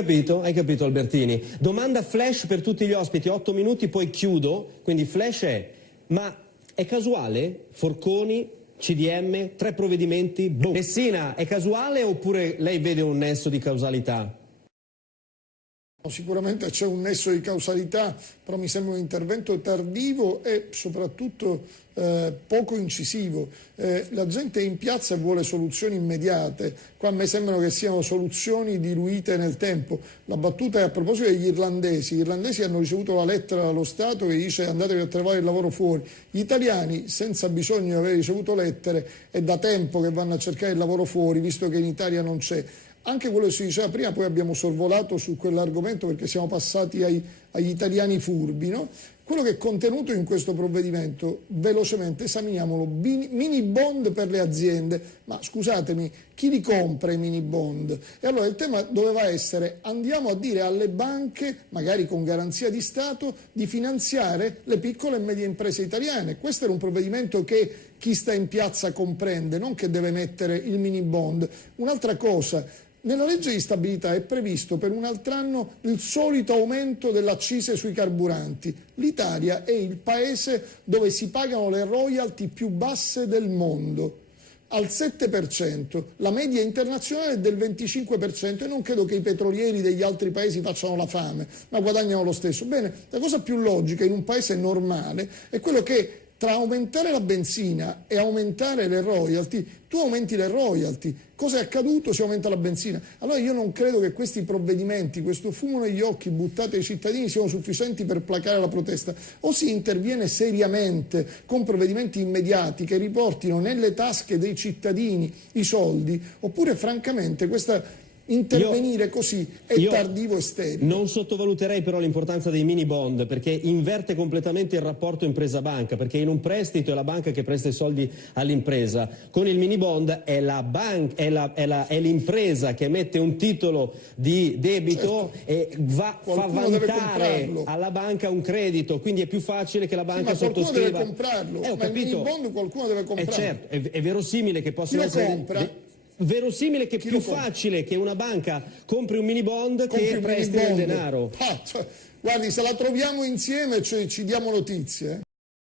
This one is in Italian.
Hai capito Albertini? Domanda flash per tutti gli ospiti, 8 minuti, poi chiudo. Quindi flash ma è casuale? Forconi, CDM, 3 provvedimenti, boom. Messina, è casuale oppure lei vede un nesso di causalità? Sicuramente c'è un nesso di causalità, però mi sembra un intervento tardivo e soprattutto poco incisivo. La gente è in piazza e vuole soluzioni immediate. Qua a me sembrano che siano soluzioni diluite nel tempo. La battuta è a proposito degli irlandesi. Gli irlandesi hanno ricevuto la lettera dallo Stato che dice andatevi a trovare il lavoro fuori. Gli italiani, senza bisogno di aver ricevuto lettere, è da tempo che vanno a cercare il lavoro fuori, visto che in Italia non c'è. Anche quello che si diceva prima, poi abbiamo sorvolato su quell'argomento perché siamo passati agli italiani furbi, no? Quello che è contenuto in questo provvedimento, velocemente esaminiamolo, mini bond per le aziende, ma scusatemi, chi li compra i mini bond? E allora il tema doveva essere, andiamo a dire alle banche, magari con garanzia di Stato, di finanziare le piccole e medie imprese italiane. Questo era un provvedimento che chi sta in piazza comprende, non che deve mettere il mini bond. Un'altra cosa, nella legge di stabilità è previsto per un altro anno il solito aumento dell'accise sui carburanti. L'Italia è il paese dove si pagano le royalty più basse del mondo, al 7%, la media internazionale è del 25% e non credo che i petrolieri degli altri paesi facciano la fame, ma guadagnano lo stesso. Bene, la cosa più logica in un paese normale è quello che tra aumentare la benzina e aumentare le royalty, tu aumenti le royalty. Cosa è accaduto? Si aumenta la benzina. Allora io non credo che questi provvedimenti, questo fumo negli occhi buttato ai cittadini siano sufficienti per placare la protesta. O si interviene seriamente con provvedimenti immediati che riportino nelle tasche dei cittadini i soldi, oppure francamente questa intervenire così è tardivo e sterile. Non sottovaluterei però l'importanza dei mini bond, perché inverte completamente il rapporto impresa-banca, perché in un prestito è la banca che presta i soldi all'impresa, con il mini bond è l'impresa che emette un titolo di debito, certo, e fa vantare alla banca un credito, quindi è più facile che la banca sottoscriva. Qualcuno deve comprarlo, ma il mini bond qualcuno deve comprarlo. Certo, è verosimile che possano essere... Verosimile che è più facile che una banca compri un mini bond che presti il denaro. Guardi, se la troviamo insieme ci diamo notizie.